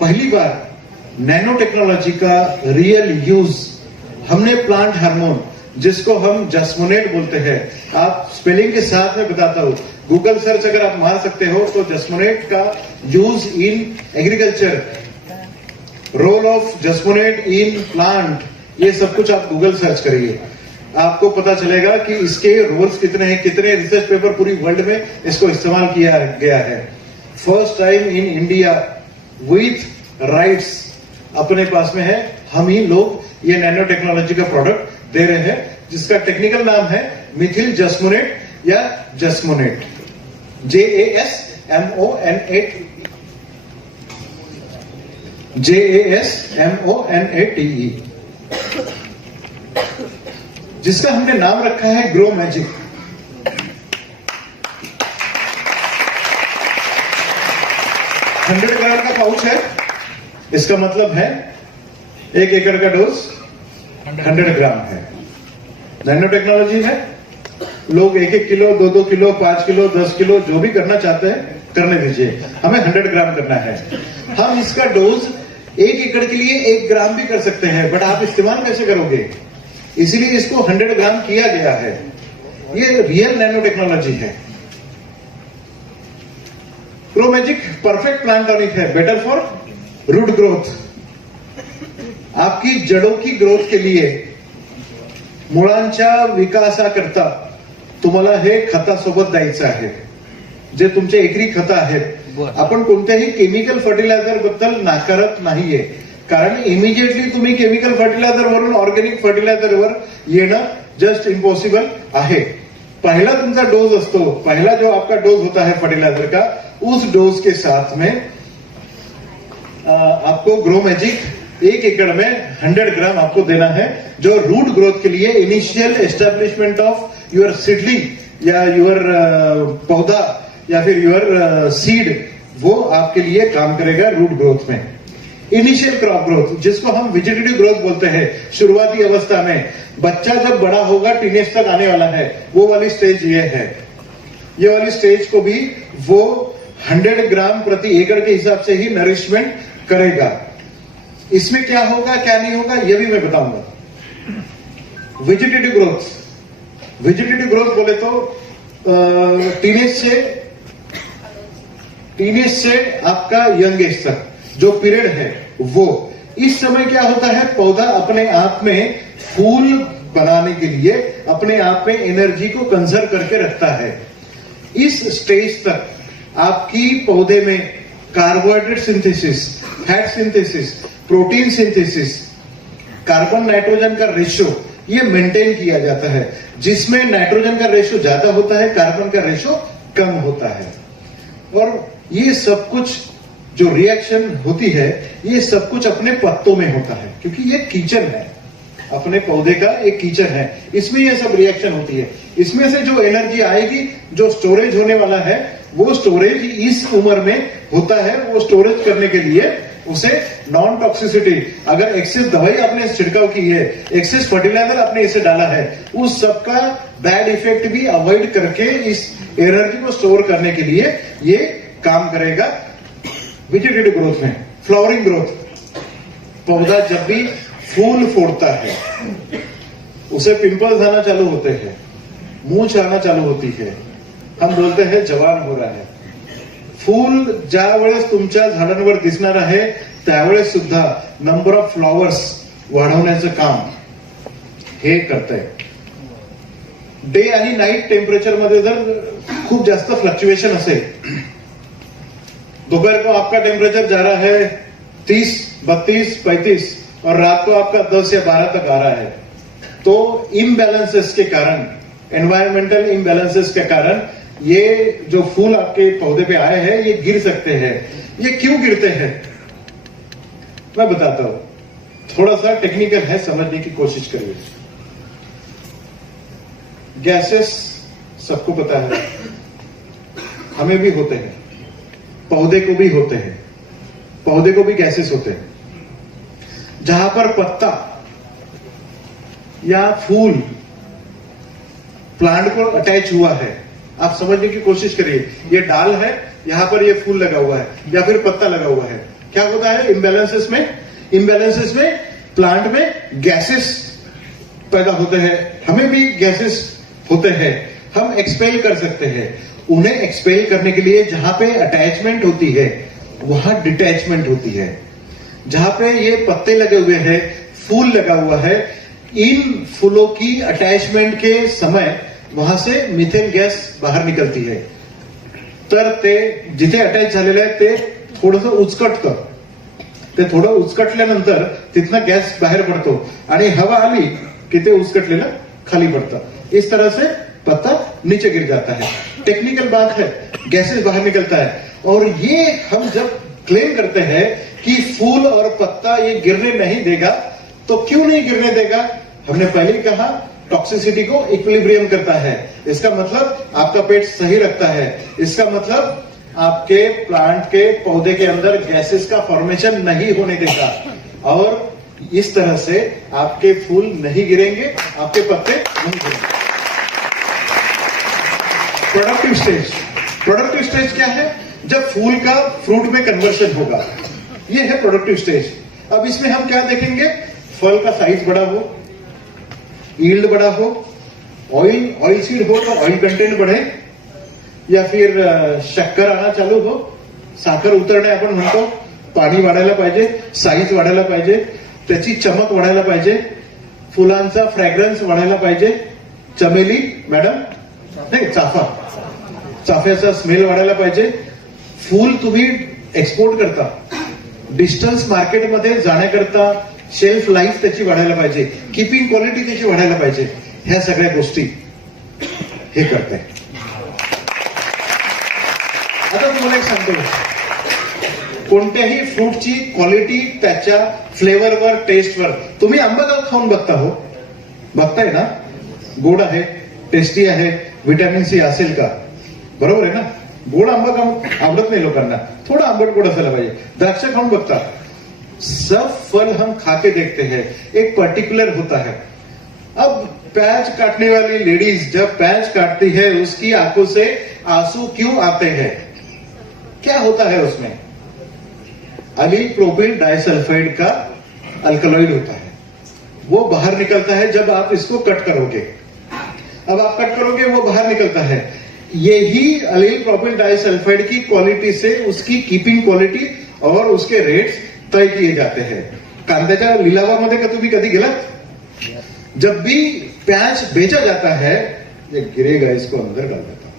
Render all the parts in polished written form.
पहली बार nano technology का real use हमने प्लांट हार्मोन, जिसको हम जस्मोनेट बोलते हैं, आप स्पेलिंग के साथ में बताता हूं, गूगल सर्च अगर आप मार सकते हो तो जस्मोनेट का use in agriculture, role of jasmonate in plant, ये सब कुछ आप गूगल सर्च करिए, आपको पता चलेगा कि इसके रोल्स कितने हैं, कितने रिसर्च पेपर पूरी वर्ल्ड में इसको इस्तेमाल किया गया है। First time in India with rights अपने पास में है, हम ही लोग ये नैनो टेक्नोलॉजी का प्रोडक्ट दे रहे हैं, जिसका टेक्निकल नाम है मिथिल जस्मोनेट या जस्मोनेट, JASMONATE, जिसका हमने नाम रखा है ग्रो मैजिक। 100 ग्राम का पाउच है, इसका मतलब है 1 एकड़ का डोज 100 ग्राम है। नैनो टेक्नोलॉजी है, लोग 1-1 किलो, 2-2 किलो, 5 किलो, 10 किलो जो भी करना चाहते हैं करने दीजिए, हमें 100 ग्राम करना है। हम इसका डोज 1 एकड़ के लिए 1 ग्राम भी कर सकते हैं, बट आप इस्तेमाल कैसे करोगे, इसीलिए इसको 100 ग्राम किया गया है। ये रियल नैनो टेक्नोलॉजी है। Grow magic perfect plant tonic है, बेटर फॉर रूट ग्रोथ, आपकी जड़ों की ग्रोथ के लिए, मुळांच्या विकासाकरता तुम्हाला हे खतासोबत द्यायचं आहे, जे तुमचे एकरी खत आहेत। आपण कोणत्याही केमिकल फर्टिलायझर बद्दल नाकारत नाहीये, कारण इमिजिएटली तुम्ही केमिकल फर्टिलायझर वरून ऑर्गेनिक फर्टिलायझर वर येणं जस्ट इम्पॉसिबल आहे। पहला तुमचा डोज असतो, पहला जो आपका डोज होता है फर्टिलाइजर का, उस डोज के साथ में आपको ग्रो मैजिक 1 एकड़ में 100 ग्राम आपको देना है, जो रूट ग्रोथ के लिए initial establishment of your seedling या योर पौधा या फिर योर सीड, वो आपके लिए काम करेगा रूट ग्रोथ में। इनिशियल क्रॉप ग्रोथ, जिसको हम वेजिटेटिव ग्रोथ बोलते हैं, शुरुआती अवस्था में, बच्चा जब बड़ा होगा, टीनेज तक आने वाला है, वो वाली स्टेज ये है। ये वाली स्टेज को भी वो 100 ग्राम प्रति एकड़ के हिसाब से ही नरिशमेंट करेगा। इसमें क्या होगा क्या नहीं होगा ये भी मैं बताऊंगा। वेजिटेटिव ग्रोथ, वेजिटेटिव ग्रोथ बोले तो टीनेज से आपका यंग एज तक जो पीरियड है, वो इस समय क्या होता है, पौधा अपने आप में फूल बनाने के लिए अपने आप में एनर्जी को कंजर्व करके रखता है। इस स्टेज तक आपकी पौधे में carbohydrate synthesis, fat synthesis, protein synthesis, carbon nitrogen का रेशियो ये मेंटेन किया जाता है, जिसमें नाइट्रोजन का रेशियो ज्यादा होता है, कार्बन का रेशियो कम होता है। और ये सब कुछ जो रिएक्शन होती है, ये सब कुछ अपने पत्तों में होता है, क्योंकि ये किचन है, अपने पौधे का एक किचन है, इसमें ये सब रिएक्शन होती है। इसमें से जो एनर्जी आएगी, जो स्टोरेज होने वाला है, वो स्टोरेज इस उम्र में होता है। वो स्टोरेज करने के लिए उसे नॉन टॉक्सिसिटी, अगर एक्सेस दवाई आपने छिड़काव की है, एक्सेस फर्टिलाइजर आपने इसे डाला है, उस सबका बैड इफेक्ट भी अवॉइड करके इस एनर्जी को स्टोर करने के लिए ये काम करेगा। वेजिटेटिव ग्रोथ में फ्लावरिंग ग्रोथ, पौधा जब भी फूल फोड़ता है, उसे पिंपल्स आना चालू होते हैं, मूंछ आना चालू होती है, हम बोलते हैं जवान हो रहा है। फूल ज्या वेळेस तुमच्या झाडांवर दिसणार आहे, त्यावेळेस सुद्धा नंबर ऑफ फ्लॉवर्स वाढवण्याचं काम हे करतंय। डे आणि नाईट टेम्परेचर मध्ये जर खूप जास्त फ्लक्चुएशन असेल, दोपहर को आपका टेम्परेचर जा रहा है 30, 32, 35 और रात को आपका 10 या 12 तक आ रहा है, तो इम्बैलेंसेस के कारण, एनवायरमेंटल इम्बैलेंसेस के कारण ये जो फूल आपके पौधे पे आए हैं, ये गिर सकते हैं। ये क्यों गिरते हैं मैं बताता हूं, थोड़ा सा टेक्निकल है, समझने की कोशिश करिए। गैसेस सबको पता है, हमें भी होते हैं, पौधे को भी होते हैं, पौधे को भी गैसेस होते हैं। जहां पर पत्ता या फूल प्लांट को अटैच हुआ है, आप समझने की कोशिश करिए, ये डाल है, यहां पर ये फूल लगा हुआ है या फिर पत्ता लगा हुआ है, क्या होता है इम्बैलेंसेस में प्लांट में गैसेस पैदा होते हैं, हमें भी गैसेस होते हैं, हम एक्सपेल कर सकते हैं। उन्हें एक्सपेल करने के लिए जहां पे अटैचमेंट होती है वहां डिटैचमेंट होती है। जहां पे ये पत्ते लगे हुए हैं, फूल लगा हुआ है, इन फूलों की अटैचमेंट के समय वहां से मिथेन गॅस बाहेर निकलती है। तर ते जिथे अटॅच झालेलं आहे ते थोडंसं उचकटतं, ते थोडं उचकटल्यानंतर तिथनं गॅस बाहेर पडतो आणि हवा आली कि ते उचकटलेलं खाली पड़ता। इस तरह से पत्ता नीचे गिर जाता है। टेक्निकल बात है, गैसेस बाहर निकलता है। और ये हम जब क्लेम करते हैं कि फूल और पत्ता ये गिरने नहीं देगा, तो क्यों नहीं गिरने देगा? हमने पहले ही कहा, टॉक्सिसिटी को इक्विलिब्रियम करता है। इसका मतलब आपका पेट सही रखता है। इसका मतलब आपके प्लांट के पौधे के अंदर गैसेस का फॉर्मेशन नहीं होने देगा और इस तरह से आपके फूल नहीं गिरेंगे, आपके पत्ते नहीं गिरेंगे। प्रोडक्टिव स्टेज क्या है? जब फूल का फ्रूट में कन्वर्शन होगा, ये है प्रोडक्टिव स्टेज। अब इसमें हम क्या देखेंगे? फल का साइज बड़ा हो, यील्ड बड़ा हो, ऑयल सीड हो तो ऑयल कंटेंट बढ़े, या फिर शक्कर आना चालू हो, साखर उतरणे आपण म्हणतो, पाणी वाढायला पाहिजे, साईज वाढायला पाहिजे, त्याची चमक वाढायला पाहिजे, फुलांचा फ्रॅग्रन्स वाढायला पाहिजे, चमेली मॅडम नाही चाफ्याचा स्मेल वाढायला पाहिजे, फूल तुम्ही एक्सपोर्ट करता, डिस्टन्स मार्केटमध्ये जाण्याकरता शेल्फ लाईफ त्याची वाढायला पाहिजे, कीपिंग क्वालिटी त्याची वाढायला पाहिजे, ह्या सगळ्या गोष्टी हे करताय। आता तुम्हाला एक सांगतो, कोणत्याही फ्रूटची क्वालिटी त्याच्या फ्लेवरवर, टेस्टवर, तुम्ही आंबा खाऊन बघता हो, बघताय ना, गोड आहे, टेस्टी आहे, विटॅमिन सी असेल का? बरोबर आहे ना? गोड आंबा खाऊन आवडत नहीं लोकांना, थोड़ा आंबट गोड असायला पाहिजे। द्राक्ष खाऊन बघता, सब फल हम खा के देखते हैं, एक पर्टिकुलर होता है। अब प्याज काटने वाली लेडीज जब प्याज काटती है, उसकी आंखों से आंसू क्यों आते हैं? क्या होता है उसमें? अलील प्रोपिल डाइसल्फाइड का अल्कलॉइड होता है, वो बाहर निकलता है जब आप इसको कट करोगे। अब आप कट करोगे, वो बाहर निकलता है। यही अलील प्रोपिल डाइसल्फाइड की क्वालिटी से उसकी कीपिंग क्वालिटी और उसके रेट्स तय किए जाते हैं। कांद्याच्या लिलावामध्ये का तुम्ही कधी गेलात? जब भी प्याज बेचा जाता है, ये गिरेगा, इसको अंदर डाल देता हूं।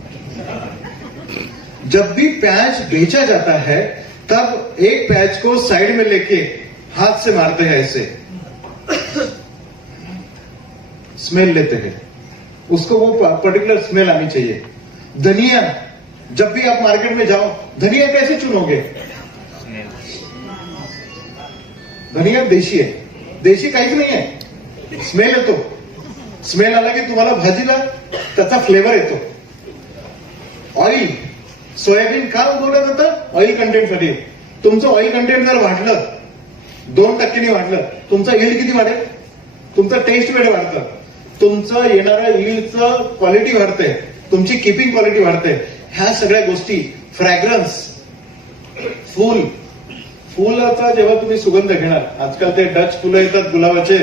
जब भी प्याज बेचा जाता है, तब एक प्याज को साइड में लेके हाथ से मारते हैं, ऐसे स्मेल लेते हैं, उसको वो पर्टिकुलर स्मेल आनी चाहिए। धनिया, जब भी आप मार्केट में जाओ, धनिया कैसे चुनोगे? धनिया देशी है, देशी काहीच नाही आहे, स्मेल येतो, स्मेल आला की तुम्हाला भाजीला त्याचा फ्लेवर येतो। ऑइल, सोयाबीन का उगवलं जातं? ऑइल कंटेंटसाठी। तुमचं ऑइल कंटेंट जर वाढलं, 2% वाढलं, तुमचा यील्ड किती वाढेल? तुमचा टेस्ट वेळ वाढतं, तुमचं येणाऱ्या यील्डचं क्वालिटी वाढते, तुमची कीपिंग क्वालिटी वाढते। ह्या सगळ्या गोष्टी, फ्रॅग्रन्स, फुलाचा जेव्हा तुम्ही सुगंध घेणार, आजकाल ते डच फुलं येतात गुलाबाचे,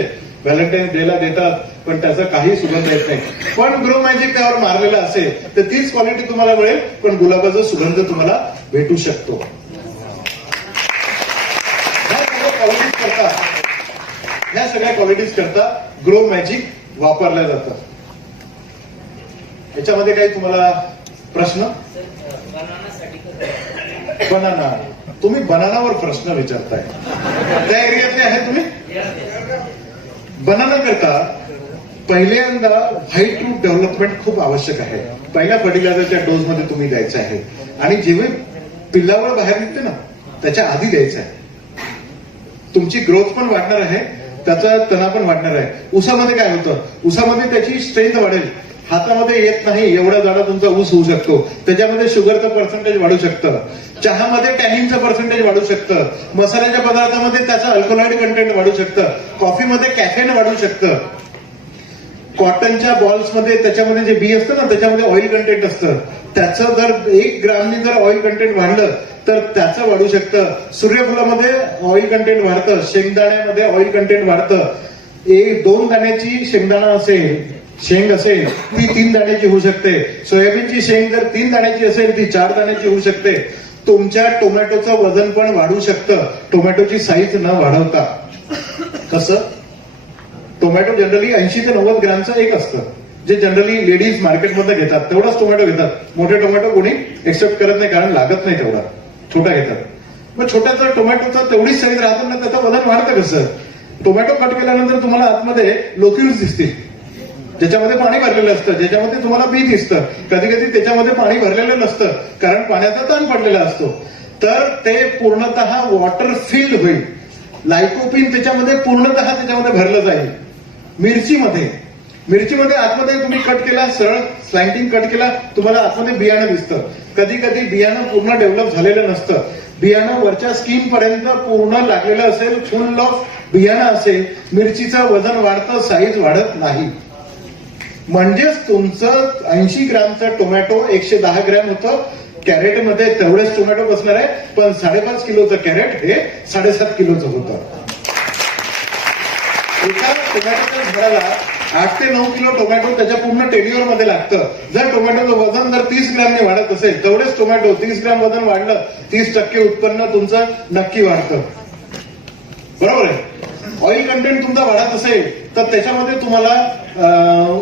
व्हॅलेंटाईन डेला देतात, पण त्याचा काही सुगंध येत नाही। पण ग्रो मॅजिक त्यावर मारलेला असेल तर तीच क्वालिटी तुम्हाला मिळेल, पण गुलाबाचा सुगंध तुम्हाला भेटू शकतो। ह्या सगळ्या क्वालिटीज करता ग्रो मॅजिक वापरल्या जातं। याच्यामध्ये काही तुम्हाला प्रश्न? बनाना, तुम्ही बनानावर प्रश्न विचारताय, त्या एरियातले आहे तुम्ही? बनाना करता पहिल्यांदा व्हाईट रूट डेव्हलपमेंट खूप आवश्यक आहे। पहिल्या फर्टिलायझरच्या डोस मध्ये तुम्ही द्यायचं आहे आणि जेव्हा पिल्लावर बाहेर निघते ना, त्याच्या आधी द्यायचं आहे। तुमची ग्रोथ पण वाढणार आहे, त्याचा तना पण वाढणार आहे। ऊसामध्ये काय होतं? ऊसामध्ये त्याची स्ट्रेंथ वाढेल, हातामध्ये येत नाही एवढा जाडा तुमचा ऊस होऊ शकतो, त्याच्यामध्ये शुगरचं पर्सेंटेज वाढू शकतं, चहामध्ये टॅनिनचं पर्सेंटेज वाढू शकतं, मसाल्याच्या पदार्थामध्ये त्याचं अल्कोहॉइड कंटेंट वाढू शकतं, कॉफीमध्ये कॅफेन वाढू शकतं, कॉटनच्या बॉल्समध्ये त्याच्यामध्ये जे बी असतं ना, त्याच्यामध्ये ऑइल कंटेंट असतं, त्याचं जर 1 ग्रामनी जर ऑइल कंटेंट वाढलं तर त्याचं वाढू शकतं. सूर्यफुलामध्ये ऑइल कंटेंट वाढतं, शेंगदाण्यामध्ये ऑइल कंटेंट वाढतं. 2 दाण्याची शेंगदाणा असेल, शेंग असेल ती 3 दाण्याची होऊ शकते. सोयाबीनची शेंग जर 3 दाण्याची असेल ती 4 दाण्याची होऊ शकते. तुमच्या टोमॅटोचं वजन पण वाढू शकतं टोमॅटोची साईज न वाढवता. कसं? टोमॅटो जनरली 80 ते 90 ग्रॅमचं एक असतं, जे जनरली लेडीज मार्केटमध्ये घेतात. तेवढाच टोमॅटो घेतात. मोठे टोमॅटो कोणी एक्सेप्ट करत नाही, कारण लागत नाही तेवढा. छोटा घेतात. मग छोट्याचा टोमॅटोचा तेवढीच साईज राहताना त्याचं वजन वाढतं कसं? टोमॅटो कट केल्यानंतर तुम्हाला आतमध्ये लोक्युल्स दिसतील, ज्याच्यामध्ये पाणी भरलेलं असतं, ज्याच्यामध्ये तुम्हाला बी दिसतं. कधी कधी त्याच्यामध्ये पाणी भरलेलं नसतं, कारण पाण्याचा ताण पडलेला असतो. तर ते पूर्णतः वॉटर फिल्ड होईल. लायकोपिन त्याच्यामध्ये पूर्णतः त्याच्यामध्ये भरलं जाईल. मिरचीमध्ये आतमध्ये तुम्ही कट केला, सरळ स्लँटिंग कट केला, तुम्हाला आतमध्ये बियाणं दिसतं. कधी कधी बियाणं पूर्ण डेव्हलप झालेलं नसतं. बियाणं वरच्या स्किन पर्यंत पूर्ण लागलेलं असेल, फुल ऑफ बियाणं असेल, मिरचीचं वजन वाढतं, साईज वाढत नाही. म्हणजेच तुमचं 80 ग्रॅमचं टोमॅटो 110 ग्रॅम होतं. कॅरेटमध्ये तेवढेच टोमॅटो बसणार आहे, पण 5.5 किलोचं कॅरेट हे 7.5 किलोचं होतं. एका टोमॅटोच्या झाडाला 8 ते 9 किलो टोमॅटो त्याच्या पूर्ण टेन्युअर मध्ये लागतं. जर टोमॅटोचं वजन जर 30 ग्रॅमने वाढत असेल, तेवढेच टोमॅटो 30 ग्रॅम वजन वाढलं, 30% उत्पन्न तुमचं नक्की वाढतं. बरोबर आहे? ऑइल कंटेंट तुमचा वाढत असेल तर त्याच्यामध्ये तुम्हाला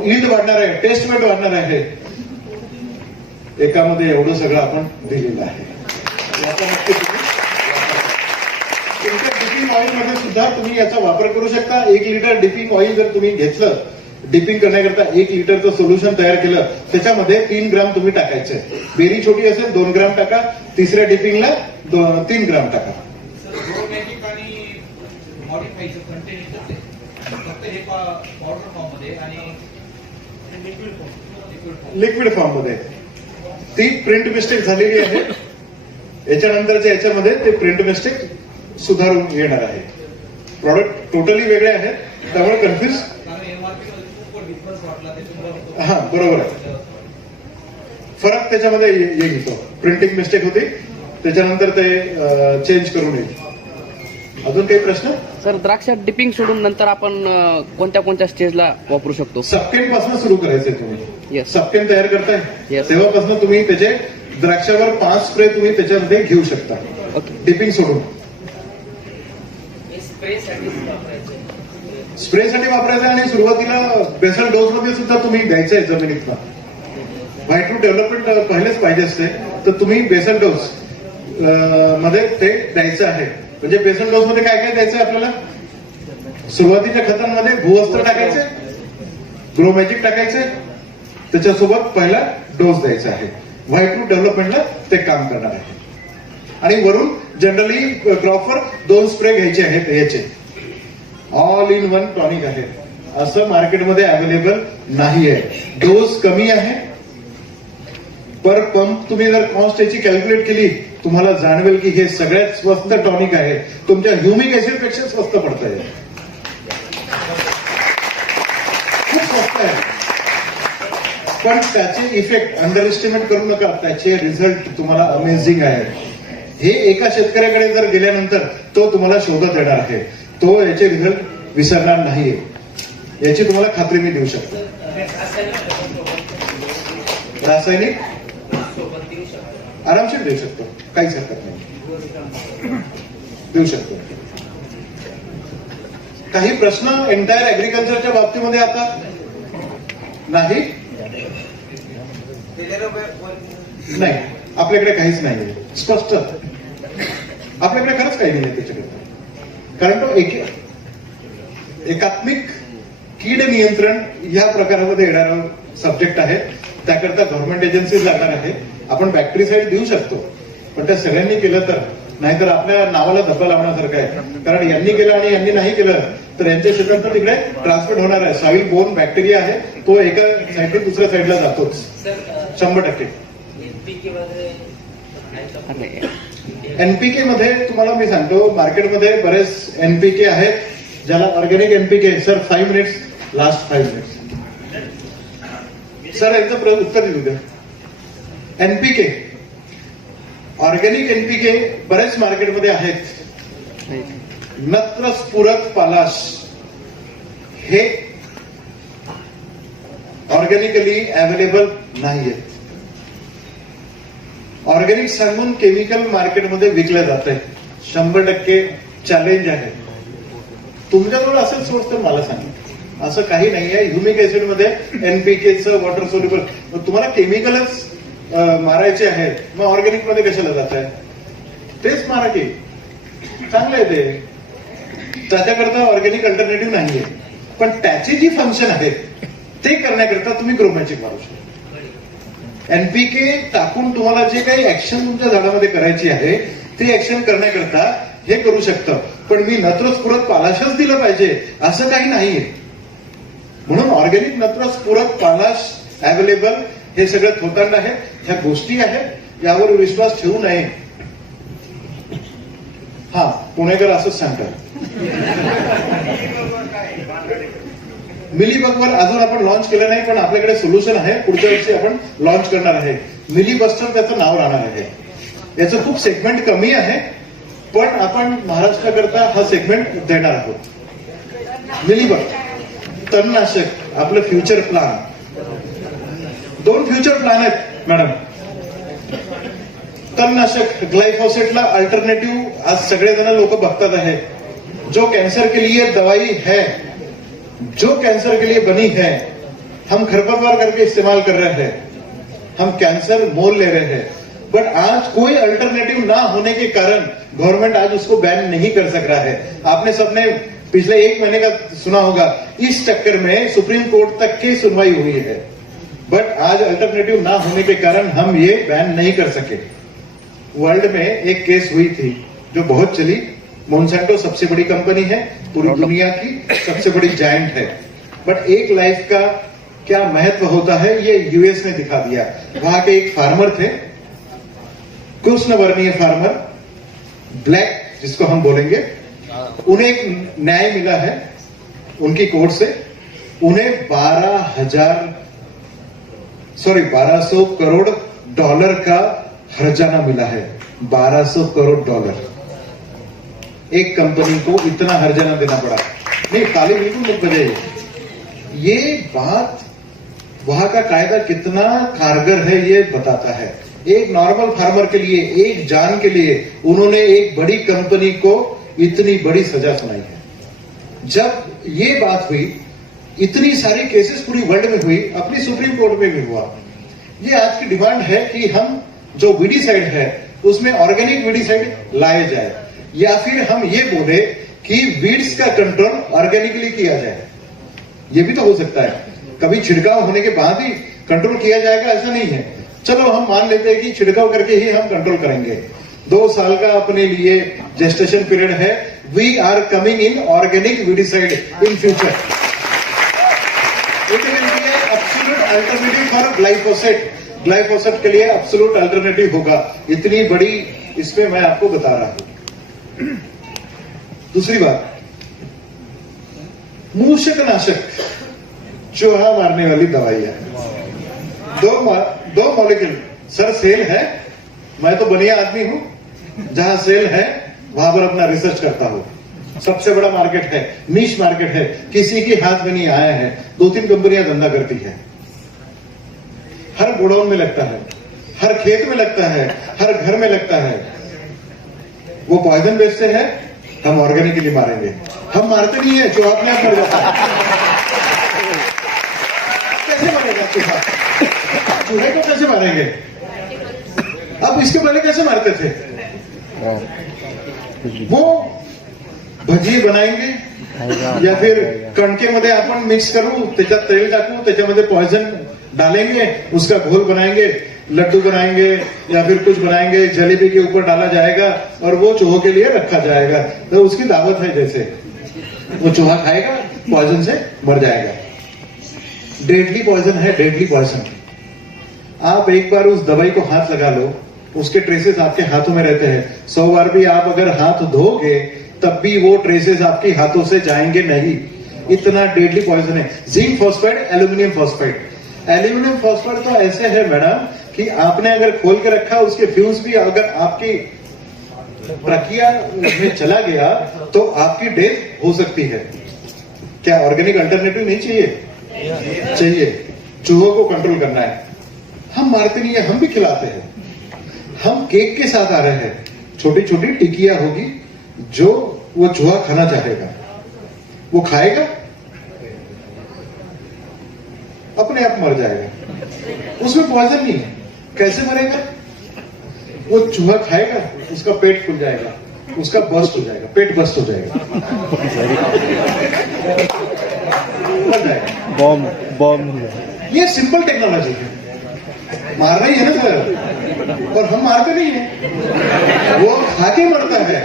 ईल्ड वाढणार आहे, टेस्ट मेट वाढणार आहे. एकामध्ये एवढं सगळं आपण दिलेलं आहे. याचा नक्की तुमच्या डिपिंग ऑइल मध्ये सुद्धा तुम्ही याचा वापर करू शकता. 1 लिटर डिपिंग ऑइल जर तुम्ही घेतलं, डिपिंग करण्याकरता 1 लिटरचं सोल्युशन तयार केलं, त्याच्यामध्ये 3 ग्राम तुम्ही टाकायचे. बेरी छोटी असेल 2 ग्राम टाका, तिसऱ्या डिपिंगला 3 ग्राम टाका. लिक्विड फॉर्म मध्ये ती प्रिंट मिस्टेक झालेली आहे. याच्यानंतरच्या याच्यामध्ये ते प्रिंट मिस्टेक सुधारून येणार आहे. प्रॉडक्ट टोटली वेगळे आहेत, त्यामुळे कन्फ्युज. हा, बरोबर आहे. फरक त्याच्यामध्ये येईल. तो प्रिंटिंग मिस्टेक होती, त्याच्यानंतर ते चेंज करून येईल. अजून काही प्रश्न? सर, द्राक्षात डिपिंग सोडून नंतर आपण कोणत्या कोणत्या स्टेजला वापरू शकतो? सबकेन पासून सुरू करायचंय तुम्ही. Yes. सबकेन तयार करताय, Yes. तेव्हापासून तुम्ही त्याचे द्राक्षावर 5 स्प्रे तुम्ही त्याच्यामध्ये घेऊ शकता. ओके. डिपिंग सोडून. स्प्रेसाठी वापरायचं आणि सुरुवातीला बेसल डोस मध्ये सुद्धा तुम्ही द्यायचंय जमिनीतला. व्हाईट रूट डेव्हलपमेंट पहिलेच पाहिजे असते, तर तुम्ही बेसल डोस मध्ये ते द्यायचं आहे. म्हणजे बेसल डोस मध्ये काय काय द्यायचं आपल्याला? सुरुवातीच्या खतांमध्ये भूवस्त्र टाकायचे, ग्रो मॅजिक टाकायचे, त्याच्यासोबत पहिला डोस द्यायचा आहे. व्हाईट रूट डेव्हलपमेंटला ते काम करणार आहे. आणि वरून जनरली क्रॉपवर 2 स्प्रे घ्यायचे आहेत. याचे ऑल इन वन टॉनिक आहे, असं मार्केटमध्ये अवेलेबल नाही आहे. डोस कमी आहे, पर पंप तुम्ही जर कॉस्ट याची कॅल्क्युलेट केली, तुम्हाला जाणवेल की हे सगळ्यात स्वस्त टॉनिक आहे. तुमच्या ह्युमिक ऍसिड पेक्षा स्वस्त पडत आहे, खूप स्वस्त आहे. पण त्याचे इफेक्ट अंडर एस्टिमेट करू नका. त्याचे रिझल्ट तुम्हाला अमेझिंग आहे. हे एका शेतकऱ्याकडे जर गेल्यानंतर तो तुम्हाला शोधत येणार आहे. तो याचे रिझल्ट विसरणार नाहीये, याची तुम्हाला खात्री मी देऊ शकतो. रासायनिक आरामशीर देऊ शकतो, काहीच हरकत नाही, देऊ शकतो. काही प्रश्न एंटायर ऍग्रिकल्चरच्या बाबतीमध्ये आता नाही? नाही, आपल्याकडे काहीच नाही. स्पष्ट आपल्याकडे खरंच काही नाही त्याच्याकडे. कारण तो एकात्मिक कीड नियंत्रण या प्रकारामध्ये येणारा सब्जेक्ट आहे. त्याकरता गव्हर्नमेंट एजन्सीज लागणार आहे. आपण बॅक्टेरिसाइड देऊ शकतो, पण त्या सगळ्यांनी केलं तर, नाहीतर आपल्या नावाला धप्पा लावण्यासारखं आहे. कारण यांनी केलं आणि यांनी नाही केलं तर यांच्या शेतांतर तिकडे ट्रान्सफर होणार आहे. सॉइल बोर्न बॅक्टेरिया आहे, तो एका साईडने दुसऱ्या साईडला जातोच 100%. एनपीके मध्ये तुम्हाला मी सांगतो, मार्केटमध्ये बरेच एनपीके आहेत, ज्याला organic NPK. Sir 5 minutes, last 5 minutes. Sir एकदा उत्तर देऊ द्या. एनपीके, ऑर्गॅनिक एनपीके बरेच मार्केटमध्ये आहेत. नत्र स्फुरत पालाश हे ऑर्गॅनिकली अवेलेबल नाहीयेत. ऑर्गॅनिक सांगून केमिकल मार्केटमध्ये विकलं जात आहे. 100% चॅलेंज आहे. तुमच्याजवळ असेल सोर्स तर मला सांगा. असं काही नाही आहे. ह्युमिक ऍसिड मध्ये एनपीकेचं वॉटर सोल्युबल, तुम्हाला केमिकलच मारायचे आहेत, मग ऑर्गॅनिक मध्ये कशाला जात आहे? तेच मारा की, चांगलं आहे ते. त्याच्याकरता ऑर्गॅनिक अल्टरनेटिव्ह नाहीये. पण त्याची जी फंक्शन आहेत ते करण्याकरता तुम्ही ग्रोमॅजिक मारू शकता. एनपीके टाकून तुम्हाला जे काही ऍक्शन तुमच्या झाडामध्ये करायची आहे ते ऍक्शन करण्याकरता हे करू शकतं. पण मी नत्रस्फुरत पालाशच दिलं पाहिजे असं काही नाहीये. म्हणून ऑर्गॅनिक नत्रस्फुरत पालाश अवेलेबल हे सगळं थोतांड आहे. ह्या गोष्टी आहेत, यावर विश्वास ठेवू नये. हा, पुणेकर असंच सांगतात. मिलीबगवर अजून आपण लॉन्च केलं नाही, पण आपल्याकडे सोल्युशन आहे. पुढच्या वर्षी आपण लॉन्च करणार आहे. मिलीबस्टर त्याचं नाव राहणार आहे. याचं खूप सेगमेंट कमी आहे, पण आपण महाराष्ट्राकरता हा सेगमेंट देणार आहोत. मिलीबग तणनाशक, आपलं फ्युचर प्लान. 2 फ्युचर प्लान आहेत मॅडम. तणनाशक ग्लाइफोसेटला अल्टरनेटिव्ह आज सगळेजण लोक बघतात आहे. जो कैंसर के लिए दवाई है, जो कैंसर के लिए बनी है, हम खरपतवार करके इस्तेमाल कर रहे हैं. हम कैंसर मोल ले रहे हैं. बट आज कोई अल्टरनेटिव ना होने के कारण गवर्नमेंट आज उसको बैन नहीं कर सक रहा है. आपने सबने पिछले 1 महीने का सुना होगा. इस चक्कर में सुप्रीम कोर्ट तक की सुनवाई हुई है. बट आज अल्टरनेटिव ना होने के कारण हम ये बैन नहीं कर सके. वर्ल्ड में एक केस हुई थी जो बहुत चली. मोन्सेंटो सबसे बड़ी कंपनी है, पूरी दुनिया की सबसे बड़ी जायंट है. बट एक लाइफ का क्या महत्व होता है ये यूएस ने दिखा दिया. वहां के एक फार्मर थे, कृष्णवर्णीय फार्मर, ब्लैक जिसको हम बोलेंगे. उन्हें एक न्याय मिला है उनकी कोर्ट से. उन्हें 1200 करोड़ डॉलर का हर्जाना मिला है. 1200 करोड़ डॉलर. एक कंपनी को इतना हर्जाना देना पड़ा. नहीं, ताली बिल्कुल मत बजाइए. ये बात वहां का कायदा कितना कारगर है ये बताता है. एक नॉर्मल फार्मर के लिए, एक जान के लिए उन्होंने एक बड़ी कंपनी को इतनी बड़ी सजा सुनाई है. जब ये बात हुई, इतनी सारी केसेस पूरी वर्ल्ड में हुई, अपनी सुप्रीम कोर्ट में भी हुआ. ये आज की डिमांड है कि हम जो वीडीसाइड है उसमें ऑर्गेनिक वीडीसाइड लाए जाए, या फिर हम ये बोले कि वीड्स का कंट्रोल ऑर्गेनिकली किया जाए. ये भी तो हो सकता है. कभी छिड़काव होने के बाद ही कंट्रोल किया जाएगा ऐसा नहीं है. चलो हम मान लेते हैं कि छिड़काव करके ही हम कंट्रोल करेंगे. 2 साल का अपने लिए जेस्टेशन पीरियड है. We are coming in organic weedicide in future. It will be absolute alternative for glyphosate. Glyphosate के लिए एब्सोल्यूट अल्टरनेटिव होगा. इतनी बड़ी इसमें मैं आपको बता रहा हूं. दूसरी बात, मूषकनाशक, चूहा मारने वाली दवाइयां. 2 मॉलिक्यूल सर सेल है. मैं तो बढ़िया आदमी हूं, जहां सेल है वहां पर अपना रिसर्च करता हूं. सबसे बड़ा मार्केट है, नीश मार्केट है, किसी के हाथ में नहीं आया है. 2-3 कंपनियां धंधा करती है. हर गोडाउन में लगता है, हर खेत में लगता है, हर घर में लगता है. वो पॉइजन बेचते हैं, हम ऑर्गेनिकली मारेंगे. हम मारते नहीं है, जो अपने आप मर जाता है. कैसे मारेगा चूहा? चूहे को कैसे मारेंगे? अब इसके पहले कैसे मारते थे? वो भजी बनाएंगे या फिर कणकेमध्ये आपण मिक्स करू, त्याच्यात तेल टाकू, त्याच्यामध्ये पॉइजन डालेंगे, उसका घोल बनाएंगे, लड्डू बनाएंगे या फिर कुछ बनाएंगे, जलेबी के ऊपर डाला जाएगा और वो चूहों के लिए रखा जाएगा. तो उसकी दावत है. जैसे वो चूहा खाएगा, पॉइजन से मर जाएगा. डेडली पॉइजन है, डेडली पॉइजन. आप एक बार उस दवाई को हाथ लगा लो, उसके ट्रेसेस आपके हाथों में रहते हैं. 100 बार भी आप अगर हाथ धोगे तब भी वो ट्रेसेस आपके हाथों से जाएंगे नहीं. इतना डेडली पॉइजन है. Zinc phosphide, aluminium phosphide. Aluminium phosphide तो ऐसे है मैडम कि आपने अगर खोल के रखा उसके फ्यूज भी अगर आपकी प्रक्रिया में चला गया तो आपकी डेथ हो सकती है। क्या ऑर्गेनिक अल्टरनेटिव नहीं चाहिए? चाहिए। चूहों को कंट्रोल करना है। हम मारते नहीं है, हम भी खिलाते हैं। हम केक के साथ आ रहे हैं, छोटी छोटी टिकिया होगी जो वो चूहा खाना चाहेगा, वो खाएगा, अपने आप मर जाएगा। उसमें पॉइजन नहीं है। कैसे मरेगा? वो चूहा खाएगा, उसका पेट फूल जाएगा, उसका बस्ट हो जाएगा, पेट बस्ट हो जाएगा, मर जाएगा। बॉम्ब ये सिंपल टेक्नोलॉजी है। मारना ही है ना सर, और हम मारते नहीं है। वो खा के मरता है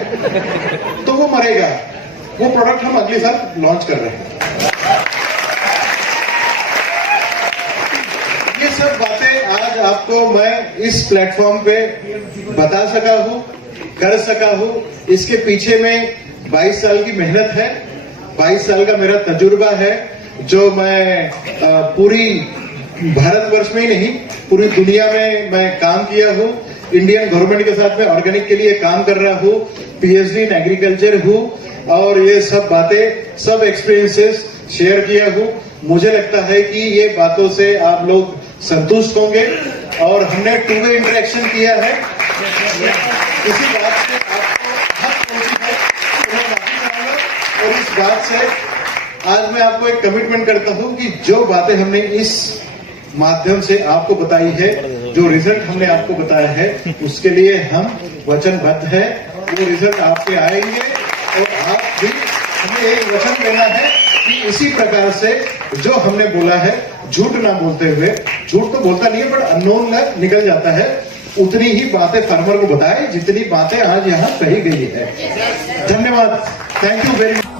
तो वो मरेगा। वो प्रोडक्ट हम अगले साल लॉन्च कर रहे हैं। ये सब बातें आज आपको मैं इस प्लेटफॉर्म पे बता सका हूं, कर सका हूं। इसके पीछे में 22 साल की मेहनत है, 22 साल का मेरा तजुर्बा है, जो मैं पूरी भारतवर्ष में ही नहीं पूरी दुनिया में मैं काम किया हूँ। इंडियन गवर्नमेंट के साथ में ऑर्गेनिक के लिए काम कर रहा हूँ, पीएचडी इन एग्रीकल्चर हूँ, और ये सब बातें, सब एक्सपीरियंसेस शेयर किया हूँ। मुझे लगता है कि ये बातों से आप लोग संतुष्ट होंगे, और हमने टू वे इंटरेक्शन किया है। इसी बात से आपको हक पहुंची है, तो मैं माफी चाहूंगा। और इस बात से आज मैं आपको एक कमिटमेंट करता हूं कि जो बातें हमने इस माध्यम से आपको बताई है, जो रिजल्ट हमने आपको बताया है, उसके लिए हम वचनबद्ध है। वो रिजल्ट आपके आएंगे, और आप भी हमें एक वचन देना है कि इसी प्रकार से जो हमने बोला है, झूठ ना बोलते हुए, झूठ तो बोलता नहीं है बट अननोन निकल जाता है, उतनी ही बातें फार्मर को बताएं जितनी बातें आज यहाँ कही गई है। धन्यवाद। Thank you very much.